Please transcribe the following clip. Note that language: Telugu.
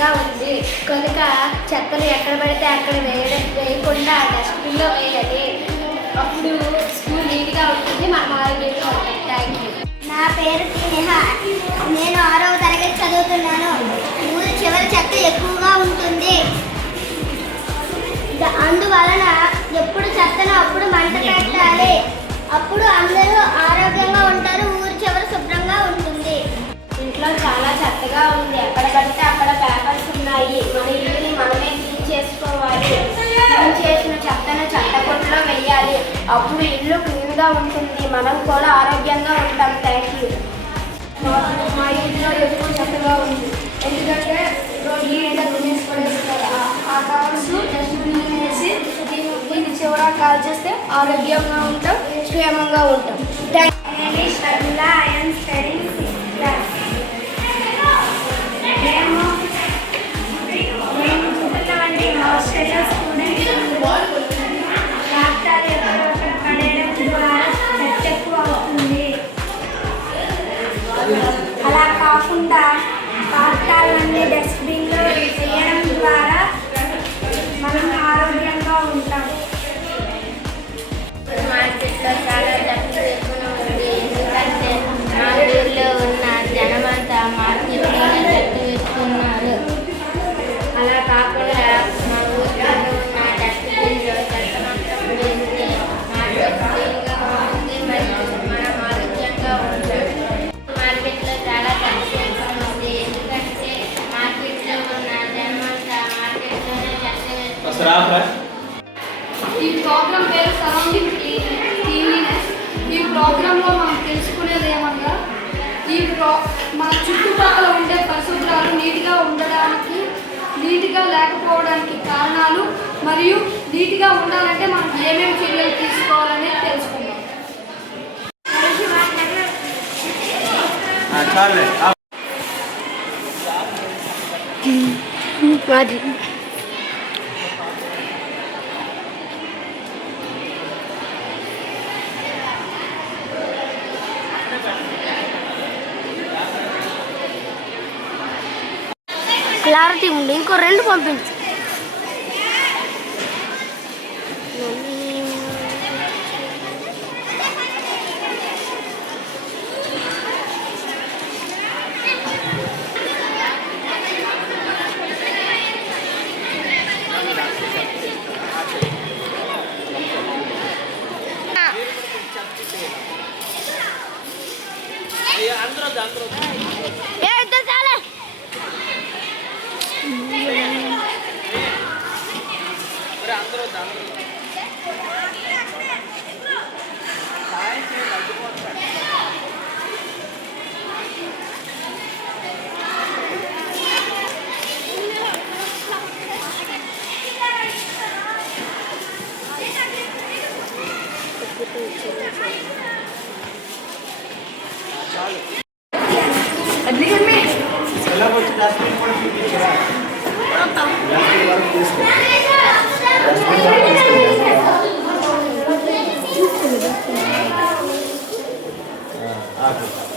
చెత్తగా ఉంది కనుక చెత్తను ఎక్కడ పడితే అక్కడ వేయకుండా డస్ట్బిన్లో వేయాలి. అప్పుడు స్కూల్ నీట్గా ఉంటుంది, మనం ఆరోగ్యంగా ఉంటుంది. Thank you. నా పేరు స్నేహ. నేను 6వ తరగతి చదువుతున్నాను. ఊరి చివరి చెత్త ఎక్కువగా ఉంటుంది. అందువలన ఎప్పుడు చెత్తను అప్పుడు మంట పెట్టాలి. అప్పుడు అందరూ ఆరోగ్యంగా ఉంటారు, ఊరి చివరి శుభ్రంగా ఉంటుంది. ఇంట్లో చాలా చెత్తగా ఉంది, ఎక్కడ పడితే అక్కడ పేపర్స్ ఉన్నాయి. మన ఇల్లుని మనమే క్లీన్ చేసుకోవాలి. క్లీన్ చేసిన చెత్తను చెత్తకొట్టులో వేయాలి. అప్పుడు ఇల్లు క్లీన్గా ఉంటుంది, మనం కూడా ఆరోగ్యంగా ఉంటాం. Thank you. మా ఇంట్లో ఎక్కువ చెత్తగా ఉంది, ఎందుకంటే రోజు నీట్గా క్లీన్ పడేస్తారు. ఆ కవర్స్ డస్ట్బిన్ వేసి దీన్ని చివర కాల్ చేస్తే ఆరోగ్యంగా ఉంటాం, క్షేమంగా ఉంటాం. అలా కాకుండా పాత్రలన్నీ డస్ట్బిన్లో వేయడం ద్వారా మనం ఆరోగ్యంగా ఉంటాం. మార్కెట్లో చాలా డబ్బు ఎక్కువ ఉంది, ఎందుకంటే మా ఊళ్ళో ఉన్న జనమంతా మార్కెట్లోనే చెట్టు వేస్తున్నారు. అలా కాకుండా మా ఊళ్ళో ఉన్న డస్ట్బిన్లో చెత్త మొత్తం వేస్తే మార్కెట్ క్లీన్గా ఉంటుంది, మరియు మనం ఆరోగ్యంగా ఉంటాం. మార్కెట్లో చాలా డబ్బు ఎక్కువ ఉంది, ఎందుకంటే మార్కెట్లో ఉన్న జనమంతా మార్కెట్లోనే చెత్త వేస్తున్నారు. ఈ ప్రోగ్రాం పేరు సరౌండింగ్ క్లీన్లీనెస్. ఈ ప్రోగ్రాంలో మనం తెలుసుకునేది ఏమనగా మన చుట్టుపక్కల ఉండే పరిశుభ్రాలు నీట్గా ఉండడానికి, నీట్గా లేకపోవడానికి కారణాలు, మరియు నీట్గా ఉండాలంటే మనం ఏమేమి చర్యలు తీసుకోవాలనేది తెలుసుకుందాం. క్లారిటీ ఉంది, ఇంకో 2 పంపించు. Ah,